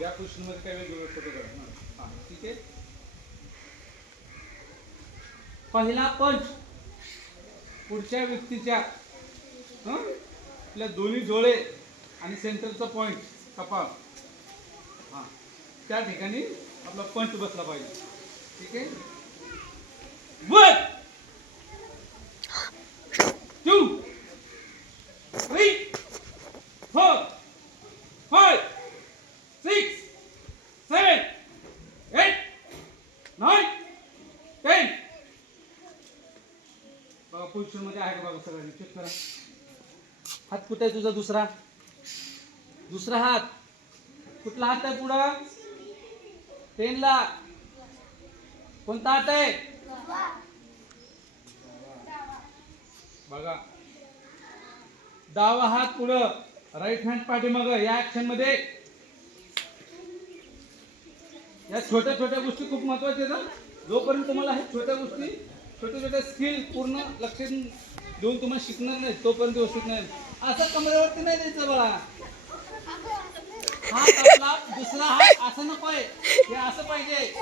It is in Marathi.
या क्वेश्चनमध्ये काय वेगवेगळे फोटो काढा. हां ठीक आहे. पहिला पंच पुढच्या व्यक्तीच्या आपल्या दोन्ही डोळे आणि सेंटरचा पॉइंट कपाळ हां त्या ठिकाणी आपला पंच बसला पाहिजे. ठीक आहे. 1 2 3 4 5 6 7 8 9 10. बघा पोझिशन मध्ये आहे का बघा सगळ्यांनी चेक करा. हात कुठे आहे तुझा दुसरा दुसरा हात कुठला हात आहे पुढं पेनला कोणता हात आहे बघा डावा हात पुढं राईट हँड पाठीमाग. या ऍक्शन मध्ये या छोट्या छोट्या गोष्टी खूप महत्वाच्या आहेत. जोपर्यंत तुम्हाला हे छोट्या गोष्टी छोट्या छोट्या स्किल पूर्ण लक्ष देऊन तुम्हाला शिकणार नाही तोपर्यंत व्यवस्थित नाही. असं कमरेवरती नाही द्यायचं बघा. हात आपला दुसरा हात असं नकोय हे असं पाहिजे.